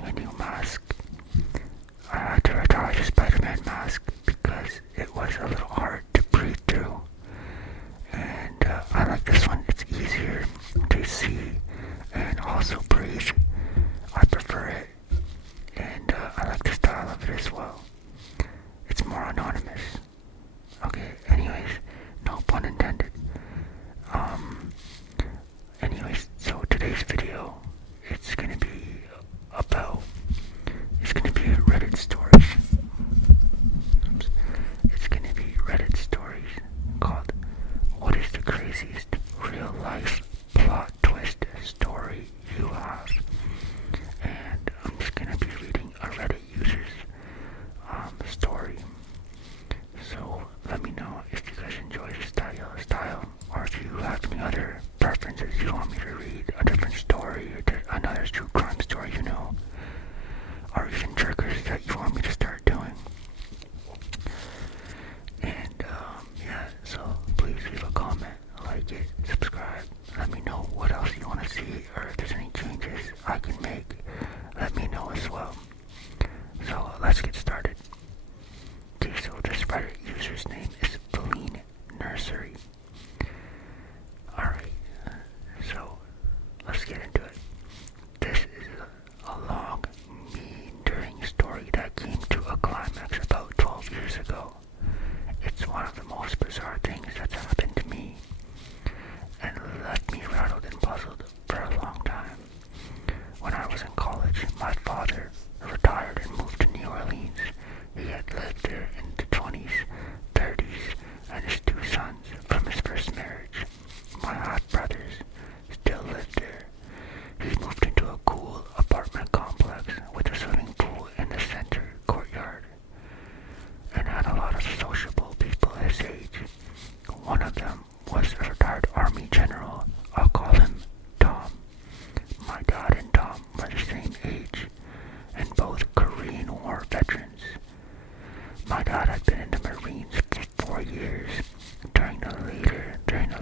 wearing a new mask. I had to retire the Spider-Man mask because it was a little hard to breathe through. And I like this one. It's easier to see and also breathe. I prefer it. And I like the style of it as well. It's more anonymous. Okay, anyways, no pun intended. So today's video, it's gonna be Reddit stories. It's gonna be Reddit stories called "What is the craziest real life plot twist story you have?" And I'm just gonna be reading a Reddit user's story. So let me know if you guys enjoy this style, or if you have any other preferences you want me to read, a different story, or another true crime story, or even triggers that you want me to start doing. And yeah, so please leave a comment, like it, subscribe. Let me know what else you want to see, or if there's any changes I can make. Let me know as well. So let's get started. Okay, so this Reddit user's name is Feline Nursery. Alright, so let's get into it. This is a long, meandering story that came to a climax about 12 years ago. It's one of the most bizarre things that's happened to me, and left me rattled and puzzled for a long time. When I was in college, my father retired and moved to New Orleans. He had lived there in the 20s, 30s, and his two sons from his first marriage, my half-brothers, still lived there. He moved into a cool apartment complex with a swimming pool in the center courtyard, and had a lot of sociable people his age. One of them was a retired Army general. I'll call him Tom. My dad and Tom were the same age, and both Korean War veterans. My dad had been in the Marines for 4 years during the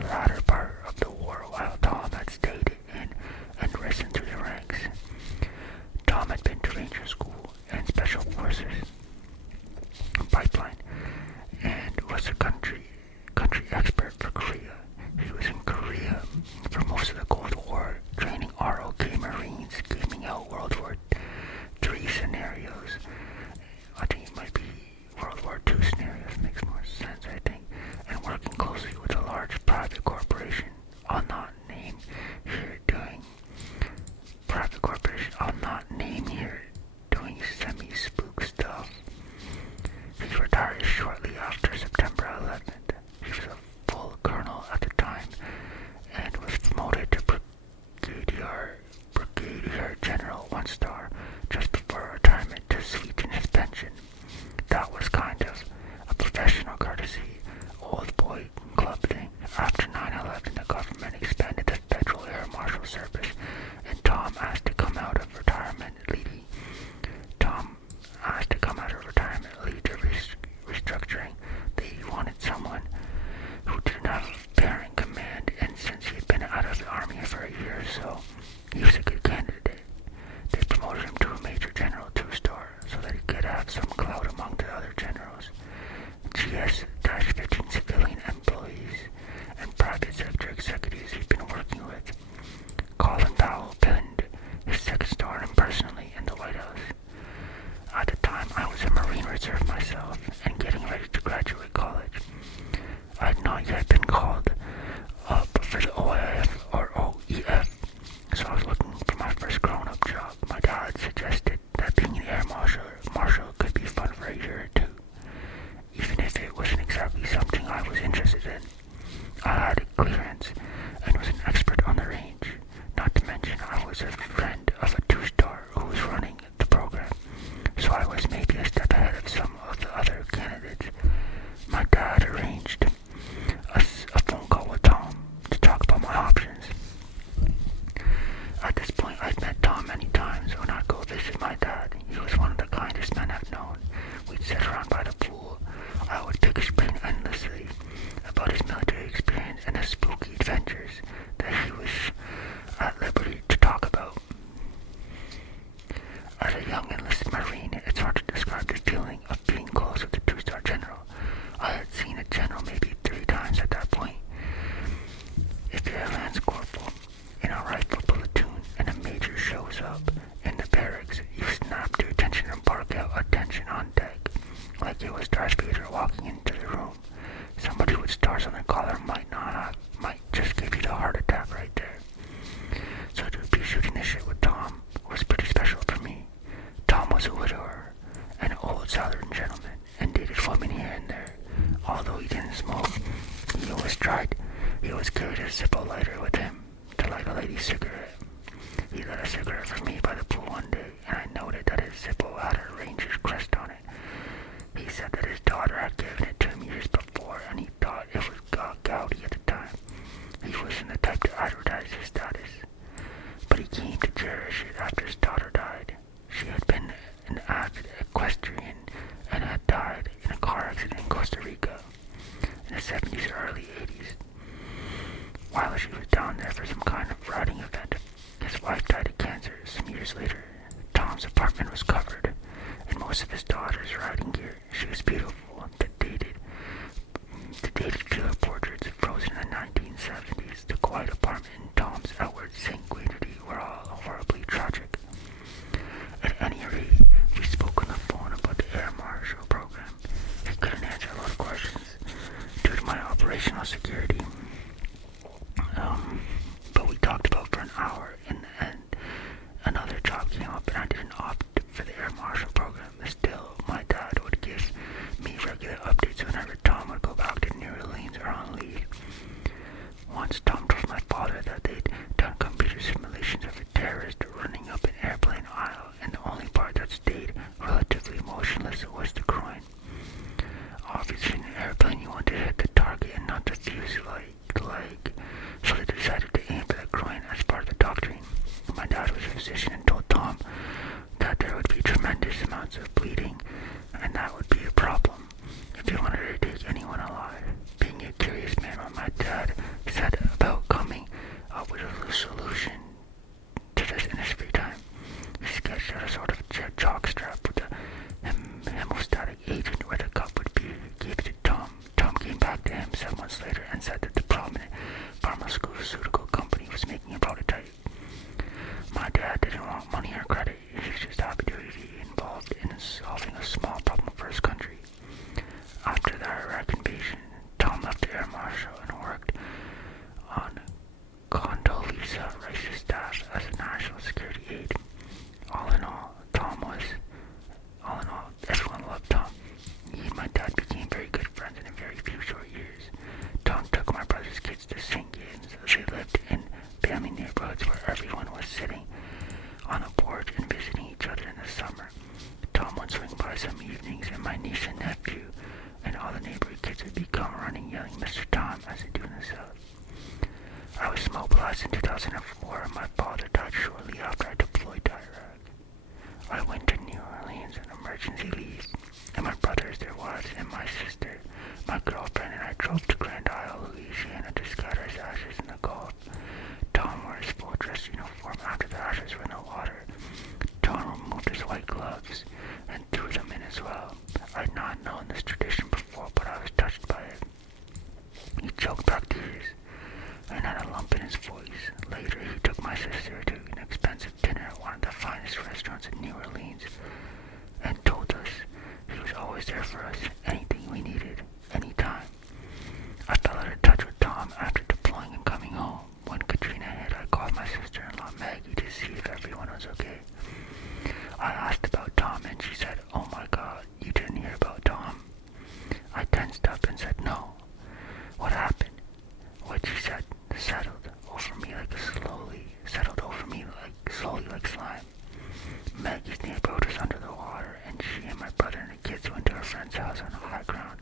latter part of the war, while Tom had stayed in and risen through the ranks. Tom had been to Ranger School and Special Forces Pipeline, and was a country expert for Korea. He was in Korea for most of the Cold War, training ROK Marines, gaming out World War III scenarios. I think it might be World War II scenarios, makes more sense, I think, and working closely with a large private corporation. I'll not name here doing semi-spook stuff. a young enlisted Marine, it's hard to describe the feeling of being close with a two-star general. I had seen a general maybe 3 times at that point. If you're a lance corporal in a rifle platoon and a major shows up in the barracks, you snap to attention and bark out "attention on deck," like it was Darth Vader walking into the room. Somebody with stars on their collar might just give you the heart attack right there. So to be shooting the shit with Tom was pretty special for me. Tom was a widower, an old Southern gentleman, and dated women here and there. Although he didn't smoke, he always carried a Zippo lighter with him to light a lady's cigarette. He lit a cigarette for me by the pool one day, and I noted that his Zippo had a Ranger's crest on it. He said that his daughter had given it to him years before, and he thought it was gaudy at the time. He wasn't the type to advertise his status, but he came to cherish it after his daughter died. She had been an avid equestrian and had died in a car accident in Costa Rica in the 70s or early 80s. While she was down there for some kind of riding event, his wife died of cancer some years later. Tom's apartment was covered in most of his daughter's riding gear. She was beautiful, the dated killer portraits frozen in the 1970s. The quiet apartment and Tom's outward sanguinity were all horribly tragic. At any rate, we spoke on the phone about the Air Marshal program. He couldn't answer a lot of questions due to my operational security. But we talked about for an hour, and another job came up, and I didn't opt for the Air Marshal program. Still, my dad would give me regular updates whenever Tom would go back to New Orleans or on leave. Once, Tom told my father that they'd done computer simulations of a terrorist running up an airplane aisle, and the only part that stayed relatively motionless was the groin. Obviously, in an airplane, you want to hit the target and not the fuselage, so they decided to aim for the groin as part of the doctrine. My dad was a physician and told Tom that there would be tremendous amounts of bleeding, and that would be a problem if they wanted to take anyone alive. Being a curious man, what my dad said about coming up with a solution to this in his free time. He sketched out a sort of chalk strap with a hemostatic agent where the cup would be, gave it to Tom. Tom came back to him 7 months later and said that the prominent pharmaceutical company was making a prototype. My dad didn't want money or credit. He was just happy to be involved in solving a small problem for his country. After the Iraq invasion, Tom left the Air Marshal and worked on Condoleezza Rice's staff as a national security aide. All in all, everyone loved Tom. He and my dad became very good friends in a very few short years. Tom took my brother's kids to St. Gaines. They lived in family neighborhoods where everyone was sitting on a porch and visiting each other in the summer. Tom would swing by some evenings, and my niece and nephew and all the neighborhood kids would come running, yelling "Mr. Tom" as they do in the South. I was mobilized in 2004, and my father died shortly after I deployed to Iraq. I went to New Orleans on emergency leave, and my brothers, their wives, and my sister, my girlfriend, and I drove to Grand Isle, Louisiana to scatter his ashes in the Gulf. Tom wore his full dress uniform after the ashes were in the water. Tom removed his white gloves and threw them in as well. I had not known this tradition before, but I was touched by it. He choked back tears and had a lump in his voice. Later, he took my sister to an expensive dinner at one of the finest restaurants in New Orleans and told us he was always there for us, anything we needed, anytime. I fell out of touch with Tom after deploying and coming home. When Katrina hit, I called my sister-in-law Maggie to see if everyone was okay. I asked about Tom, and she said, "Oh my God, you didn't hear about Tom?" I tensed up and said, "No." What happened? What she said settled over me slowly like slime. Maggie's neighborhood was under the water, and she and my brother and the kids went to her friend's house on high ground.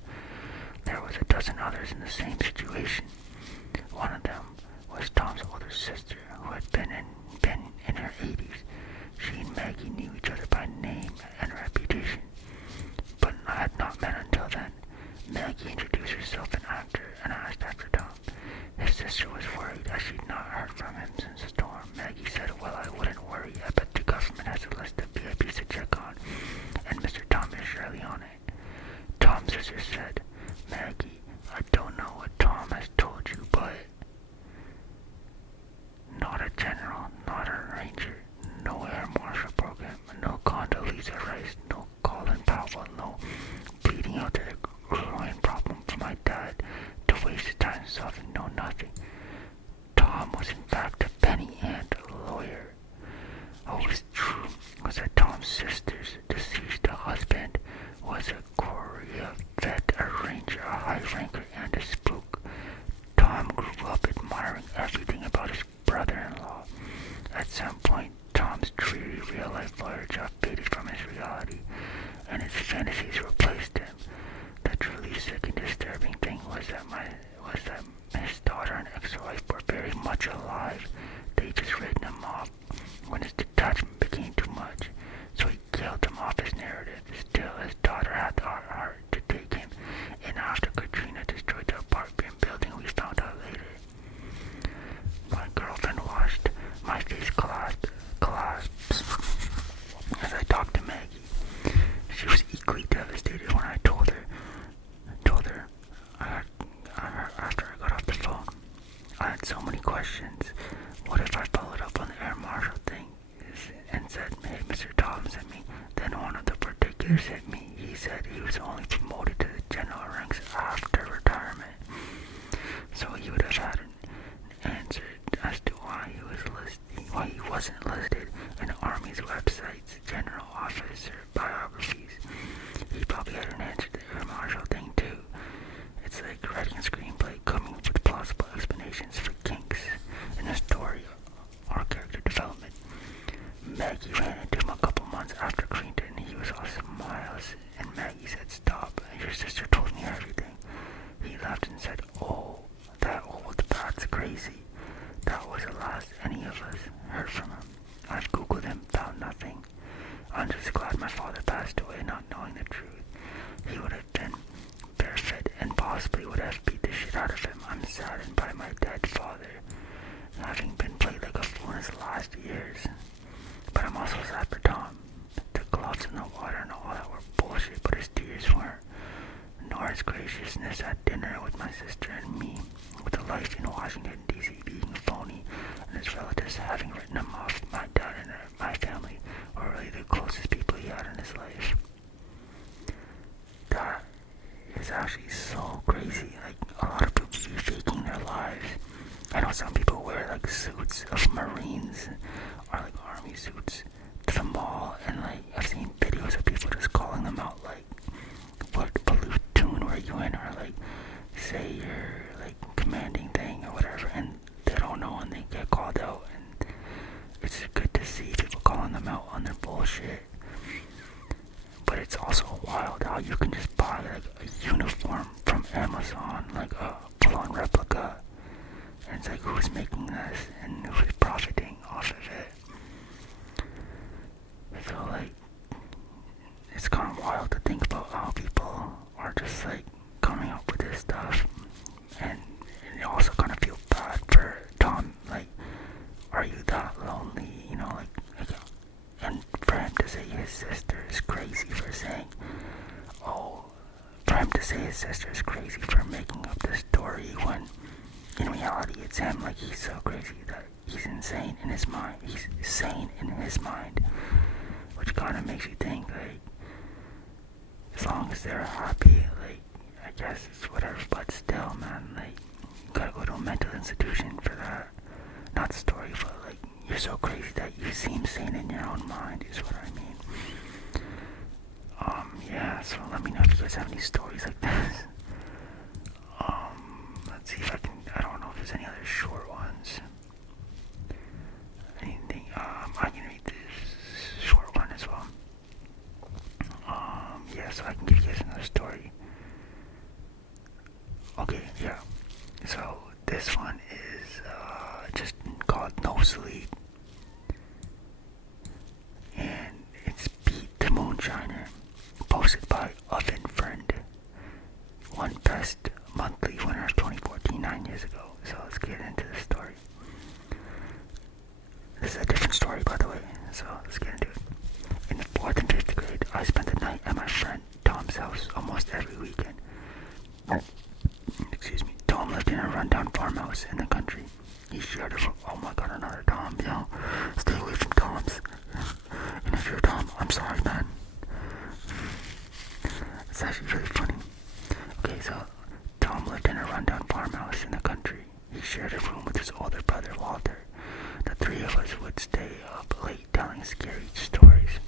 There was a dozen others in the same situation. One of them was Tom's older sister, who had been in her 80s. She and Maggie knew each other by sister's deceased husband was a Korea vet, a ranger, a high ranker, and a spook. Tom grew up admiring everything about his brother-in-law. At some point, Tom's dreary real-life lawyer job faded from his reality, and his fantasies replaced him. The truly sick and disturbing thing was that his daughter and ex-wife were very much alive. They just written him off when his detachment became too much, so he killed him off his narrative. Still, his daughter had the heart to take him, and after Katrina destroyed the apartment building, we found out later. My girlfriend watched my face collapse as I talked to Maggie. She was equally devastated when I told her after I got off the phone. I had so many questions. What if I followed up on the air marshal thing and said, hey, Mr. Tom sent me? Then one of the particulars hit me. He said he was only promoted to the general ranks after retirement. So he would have had an answer as to why he wasn't listed in the Army's website's general officer biographies. He probably had an answer to the air marshal thing too. It's like writing a screenplay, coming up with plausible explanations for kinks in a story or character development. Maggie ran into him a couple months after Clinton. He was all smiles, and Maggie said, stop, your sister told me everything. He laughed and said, oh, that old bat's crazy. That was the last any of us heard from him. I've Googled him, found nothing. I'm just glad my father passed away not knowing the truth. He would have been barefoot and possibly would have beat the shit out of him. I'm saddened by my dead father, having been played like a fool in his last years. But I'm also sad for Tom. The gloves in the water and all that were bullshit, but his tears weren't. Nor his graciousness at dinner with my sister and me, with the life in Washington, D.C. being phony, and his relatives having written him off. My dad and my family were really the closest people he had in his life. That is actually so crazy. Like, a lot of people be faking their lives. I know some people wear like suits of Marines or like army suits to the mall, and like I've seen videos of people just calling them out, like, what platoon were you in, or like say your like commanding thing or whatever, and they don't know and they get called out, and it's good to see people calling them out on their bullshit. But it's also wild how you can just buy like a uniform from Amazon, like a full-on replica, and it's like, who's making this and who's profiting off of it? So like, it's kind of wild to think about how people are just like coming up with this stuff, and you also kind of feel bad for Tom. Like, are you that lonely? You know, like and for him to say his sister is crazy for saying, for him to say his sister is crazy for making up this story, when in reality it's him. Like, he's so crazy that he's insane in his mind. He's sane in his mind, which kind of makes you think, like, as long as they're happy, like, I guess it's whatever. But still, man, like, you gotta go to a mental institution for that. Not the story, but like, you're so crazy that you seem sane in your own mind, is what I mean. Yeah, so let me know if you guys have any stories like this. Let's see if I don't know if there's any other short ones. Anything, I can read this short one as well. Yeah, so I can give you guys another story. Okay, yeah. So this one is, just called No Sleep. And it's Pete the Moonshiner, posted by Oven Friend. One best monthly winner of 2014, 9 years ago. So let's get into the story. This is a different story, by the way, so let's get into it. In the 4th and 5th grade, I spent the night at my friend Tom's house almost every weekend. Excuse me. Tom lived in a rundown farmhouse in the country. He shared a room. Oh my god, another Tom, yo. Stay away from Toms. And if you're Tom, I'm sorry, man. It's actually really funny. Okay, so Tom lived in a rundown farmhouse in the country. He shared a room with his older brother, Walter. The three of us would stay up late telling scary stories.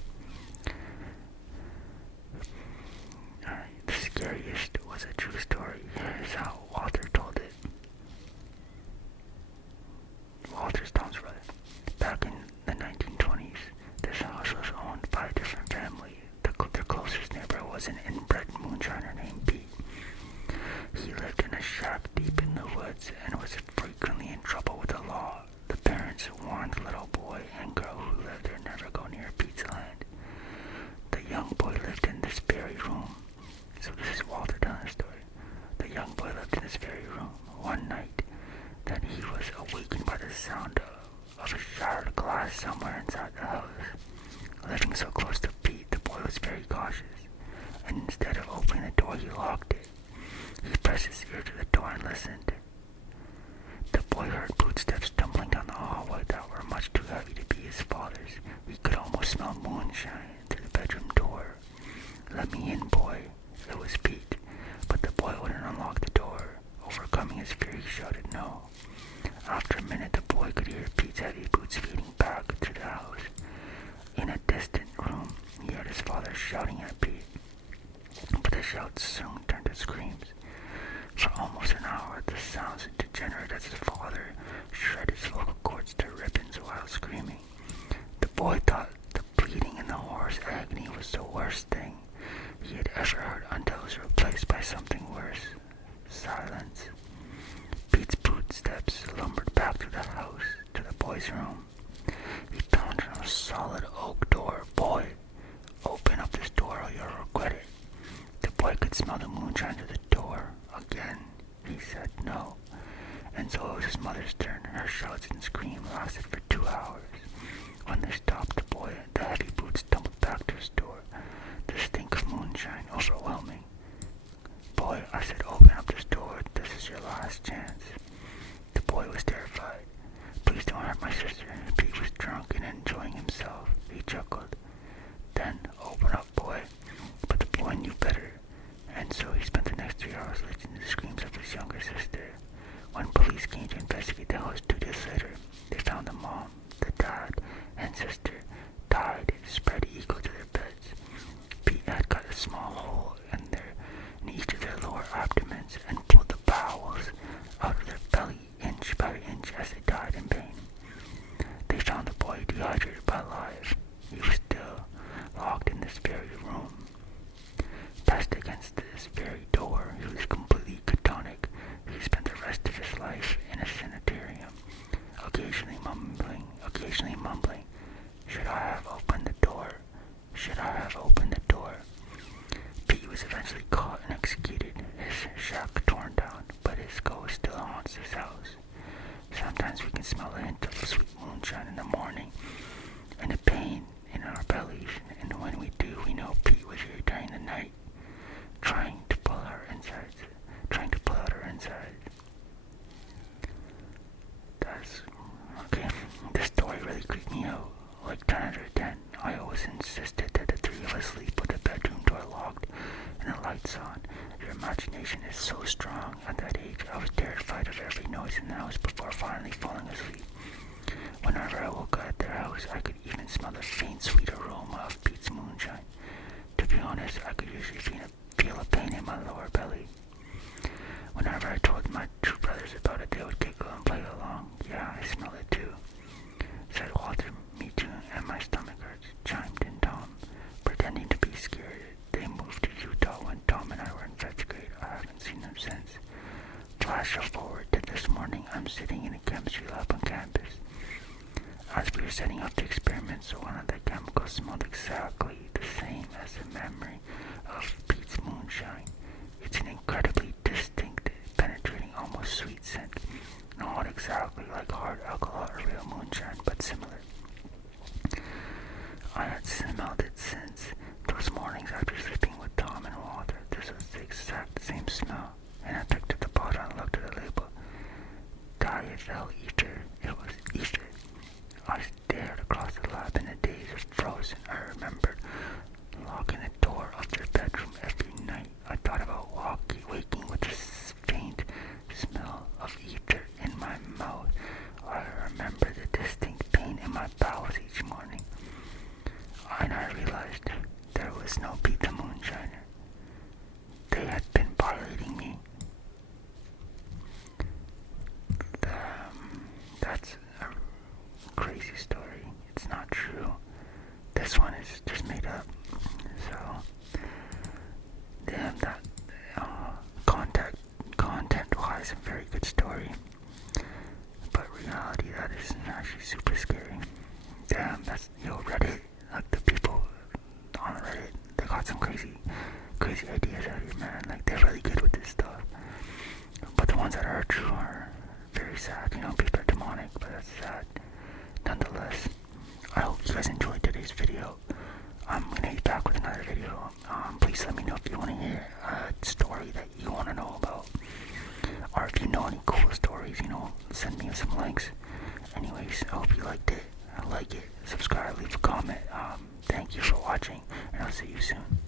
cautious, and instead of opening the door, he locked it. He pressed his ear to the door and listened. The boy heard footsteps stumbling down the hallway that were much too heavy to be his father's. He could almost smell moonshine through the bedroom door. "Let me in, boy." It was Pete, but the boy wouldn't unlock the door. Overcoming his fear, he shouted no. After a minute, the boy could hear Pete's heavy boots beating back through the house. In a distant room, he heard his father shouting at Pete, but the shouts soon turned to screams. For almost an hour, the sounds degenerated as his father shredded his vocal cords to ribbons while screaming. The boy thought the bleeding and the horror's agony was the worst thing he had ever heard until it was replaced by something worse. Silence. Pete's footsteps lumbered back through the house to the boy's room. He pounded on a solid oak door. "Boy, open up this door or you'll regret it." The boy could smell the moonshine through the door. Again, he said no. And so it was his mother's turn. Her shouts and screams lasted for 2 hours. When they stopped, the boy, the heavy boots tumbled back to his door, the stink of moonshine overwhelming. "Boy," I said, "open up this door. This is your last chance." The boy was terrified. "Please don't hurt my sister." Pete was drunk and enjoying himself. He chuckled. "Then open up, boy." But the boy knew better, and so he spent the next 3 hours listening to the screams of his younger sister. When police came to investigate the house 2 days later, they found the mom, the dad, and sister tied, spread eagle to their beds. Pete had cut a small hole in each of their lower abdomens and pulled the bowels out of their belly inch by inch as they died in pain. They found the boy dehydrated but alive. He was still locked in this very room. Pressed against this very door, he was completely catatonic. He spent the rest of his life in a sanitarium, occasionally mumbling, "Should I have opened the door? Should I have opened the door?" Pete was eventually caught and executed, his shack torn down, but his ghost still haunts this house. Sometimes we can smell a hint of sweet moonshine in the morning, and a pain in our bellies, and when we do, we know Pete was here during the night, trying to pull out our insides. That's okay. This story really creeped me out. Like 10 out of 10. I always insisted that the 3 of us sleep with the bedroom door locked and the lights on. Your imagination is so strong. At that age, I was terrified of every noise in the house before finally falling asleep. Whenever I woke up at their house, I could even smell the faint, sweet aroma of Pete's moonshine. To be honest, I could usually feel a pain in my lower belly. Whenever I told my 2 brothers about it, they would giggle and play along. "Yeah, I smell it too," said Walter. "Me too, and my stomach hurts," chimed in Tom, pretending to be scared. They moved to Utah when Tom and I were in 5th grade. I haven't seen them since. Flash forward to this morning. I'm sitting in a chemistry lab on campus. As we were setting up the experiments, one of the chemicals smelled exactly the same as the memory of Pete's moonshine. It's an incredibly distinct, penetrating, almost sweet scent. Not exactly like hard alcohol or real moonshine, but similar. I had smelled it since those mornings after sleeping with Tom and Walter. This was the exact same smell, and I picked up the bottle and looked at the label. Diethyl ether. It was ether. I stared across the lab and the days was frozen. I remembered locking the door of their bedroom every night. I thought about waking with this faint smell of ether in my mouth. I remember the distinct pain in my bowels each morning. And I realized there was no Pete the Moonshiner. They had been violating me. That's a crazy story. It's not true. This one is just made up. So, damn, that content-wise, a very good story. But reality, that is actually super scary. Damn, that's, Reddit, like the people on Reddit, they got some crazy ideas out here, man. Like, they're really good with this stuff. But the ones that are true are very sad. People are demonic, but that's sad. Nonetheless, I hope you guys enjoyed today's video. I'm gonna be back with another video. Please let me know if you want to hear a story that you want to know about, or if you know any cool stories, send me some links. Anyways, I hope you liked it. Like it, subscribe, leave a comment. Thank you for watching, and I'll see you soon.